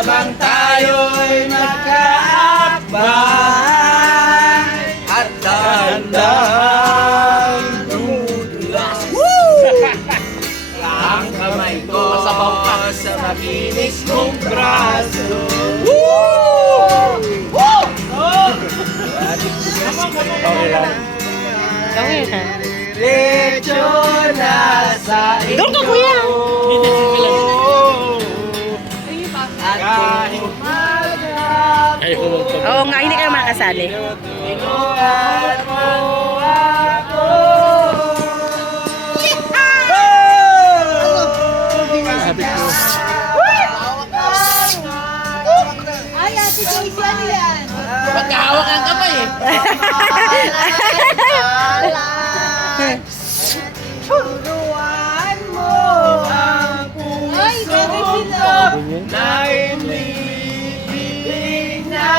habang tayo'y magkaakbay at dahan-dahang dudula. Ang kamay ko sa makinis mong braso. Okay na. Diretso na sa iyo. Doon ka, kuya. At kahit maghapon, Oo nga, hindi kayo makasali. tinuhan mo ako. Ay, Ate Daisy, ano yan? Magkahawak ang kamay eh. Turuan mo ang Ay, puso bakit ko sila? na hindi bibig na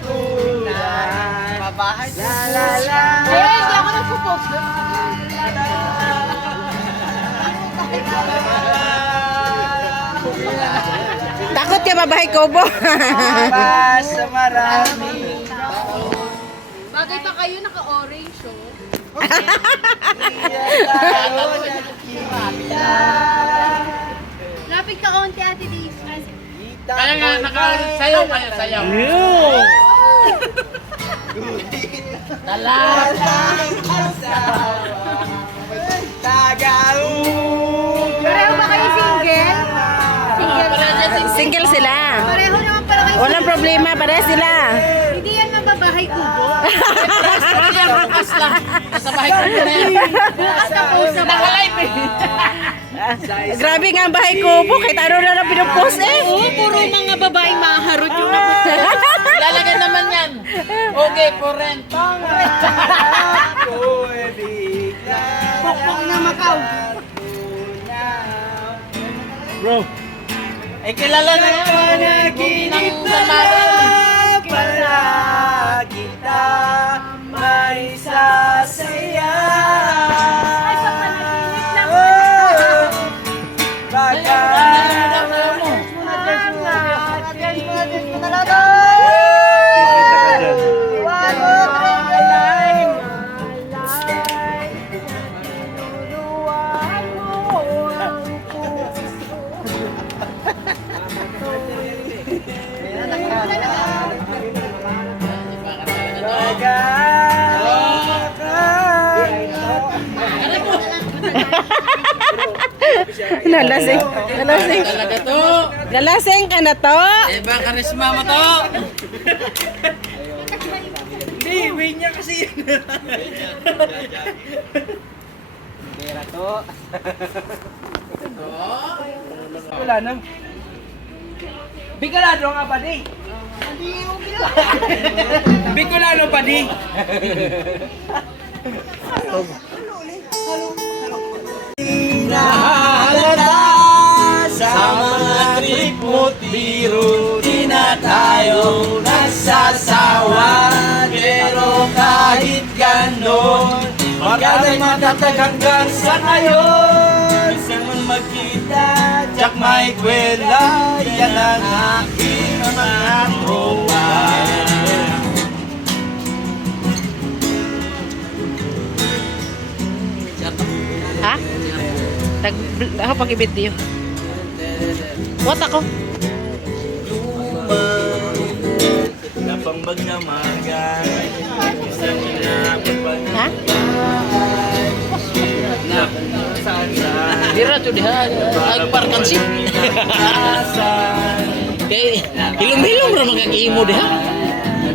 tunay. La la la. Eh, hindi ako nagpo-post doon. Takot ka babae kobo. Para sa marami. Bagay pa kayo, naka-orange, oh. Lapit ka konti, Ate Daisy. Kaya nga, nakasayaw kayo, sayaw. Dala. Pareho ba kayo single? Single sila. Pareho naman pala kayo. Walang problema, pare sila. Hindi yan mababahay kubo. Bukas lang. Sa bahay ko na yan. Bukas na post na ba? Nakalive eh. Grabe nga ang bahay kobo. Kahit ano na lang pinupost eh. Oo, puro mga babaeng maharot yung Lalagyan naman yan. Okay, for rent. pokpok na Macau. Bro. Eh, kilala na yan. Panaginip na pala kita may sasaya. Ay, sa panaginip lang. Baka Nalasing. Nalasing. Talaga to. Nalasing ka na to. Ibang karisma mo to. hindi, way niya kasi yun. Pera to. Wala na. Bicolano nga pa di. Bicolano pa di. Nahalata sa mga trip mo't biro, di na tayo nagsasawa. Pero kahit ganon, magkano'y matatag hanggang sa ngayon. Minsan man magkita, tsak may kwela, yan ang aking mga tropa. Ha? Ako pag-i-video. What ako? Napang magdamagan, isang inapag Ha? Dira to diha. Agparkansi. Kay hilom-hilom ra magkakimo diha.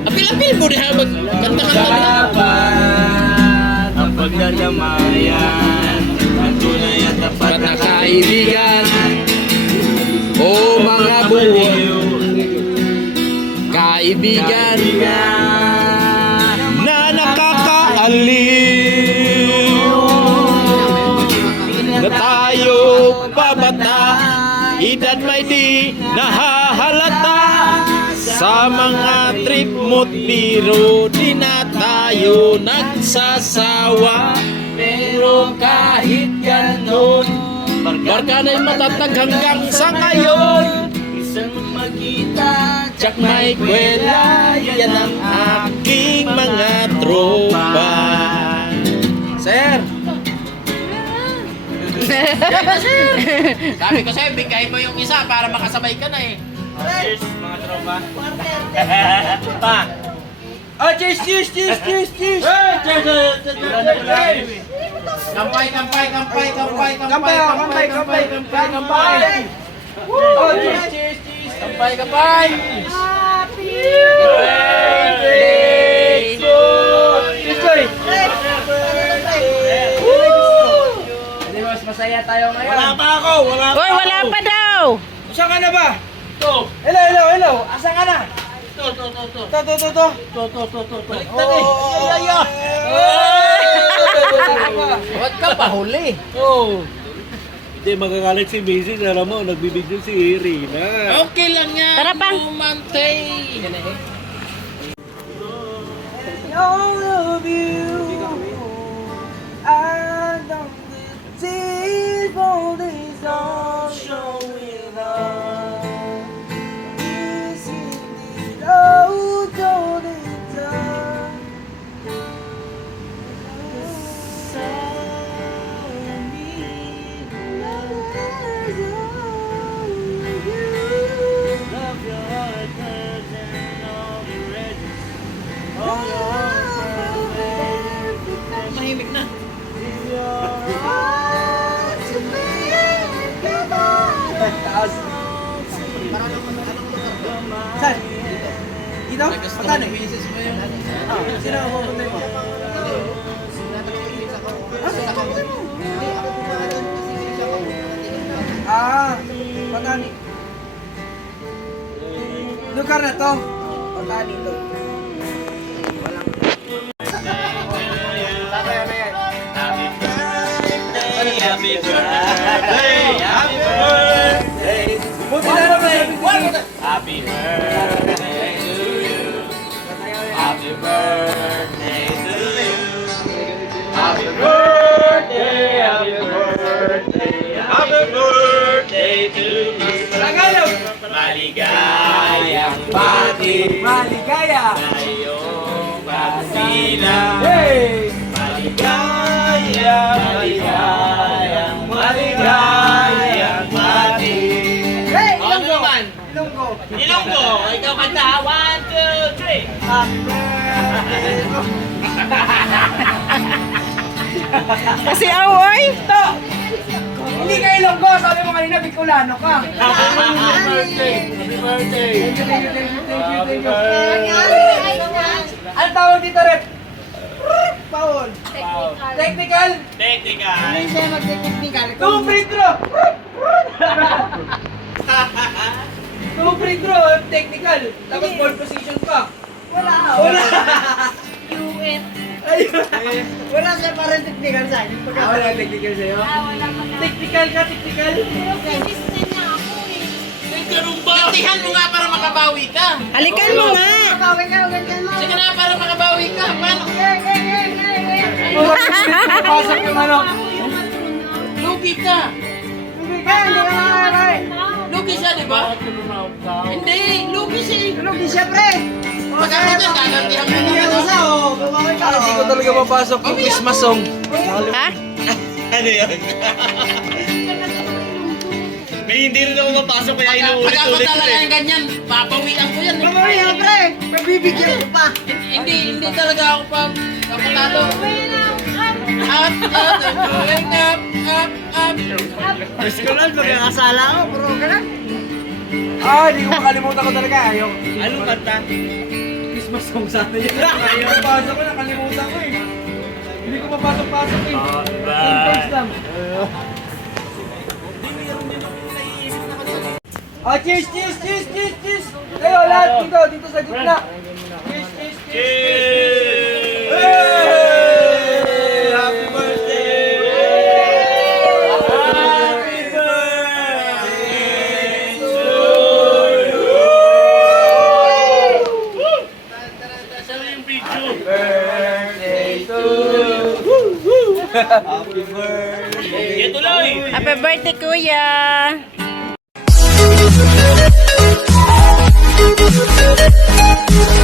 Apil-apil mo diha kanta-kanta diha. Ang pagdadamayan, ang tunay at tapat na Kaibigan, o mga buhay, kaibigan na nakakaaliw, na tayo pabata, edad may di nahahalata, sa mga trip mo't biro, di na tayo nagsasawa. Pero kahit ganon, barka na'y matatag hanggang sa ngayon. isang magkita Jack may kwela, yan ang aking mga tropa. Sir! Sabi ko sa'yo, bigay mo yung isa para makasabay ka na eh. Cheers, mga tropa. Pa! Oh, cheers, cheers, cheers, cheers, cheers! Cheers, cheers! Kampay, kampay, kampay, kampay, Kampay, kampay, kampay, kampay, kampay! Oh, cheers, cheers, cheers! Kampay, kampay! Birthday to Cheers, Joy! Hindi, mas masaya tayo ngayon. Wala pa ako, wala pa Uy, wala pa daw. Saan ka na ba? Ito! Hello, hello, hello! Asan ka na? Ito! Baliktad eh! Huwag ka pahuli! Oo. Hindi, magagalit si Macy. Alam mo, nagbibigyan si Rina. Okay lang yan! Tara pa. Umantay! All of you, I don't see for this all showing up. This is the road to the top. Love your heart, and all the registers. Mahimik na! Taas. Saan? Dito? Patan eh. Sino ang pupunta mo? Patani. Lugar na to. Patani to. Happy birthday! Happy birthday! Buti na naman. Happy birthday to you! Happy birthday to you! Happy birthday! Happy birthday! Happy birthday to you! Tagalog. Maligayang pati Maligaya. sa iyong pagsilang. Hey! Maligaya, maligayang, maligayang pati. Hey! Ano naman? Ilonggo. Ilonggo, ikaw kanta. 1, 2, 3. Happy birthday. Kasi awoy. Ito! Hindi ka Ilonggo, sabi mo kanina Bicolano ka. Happy birthday. Happy birthday. Thank you. Ano tawag dito, Rep? Paul. Technical. Technical. Two free throw. Two free throw, technical. Tapos ball position pa. Wala. UN. Ayun. Wala siya parang technical sa akin. Wala technical sa'yo? Wala pa na. Technical ka, technical. Pero finish na niya ako eh. Gantihan mo nga para makabawi ka! Halikan mo nga. Kawin ka, ganyan mo. Sige na para makabawi ka! Paano? Pasok yung ano. Lugi ka! Hindi ka makakakay. Lugi siya, di ba? Hindi! Lugi siya! Hindi siya, pre. Pag ako dyan, gagantihan mo Hindi naman ka ako. Hindi ko talaga mapasok yung Christmas song. Ha? Ano yun? May hindi rin ako mapasok kaya Pag ako inuulit-ulit talaga eh. yung ganyan, papawian ko yan. Mamaya, pre. Mabibigyan ko pa. Hindi talaga ako papatalo. Up, going up. Escolar, magkakasala ako. Bro, ka na. Hindi ko makalimutan ko talaga. Ayaw. Anong kanta? Christmas song sana yun. Ayaw pasok ko, nakalimutan ko eh. Hindi ko mapasok-pasok eh. 10 points lang. Cheers, cheers, cheers, cheers, cheers! Kayo lahat dito sa gitna. Cheers, cheers, cheers! Hey! Happy birthday! Happy birthday to you! Happy birthday to you! Happy birthday! Ito lang eh. Happy birthday, kuya. Happy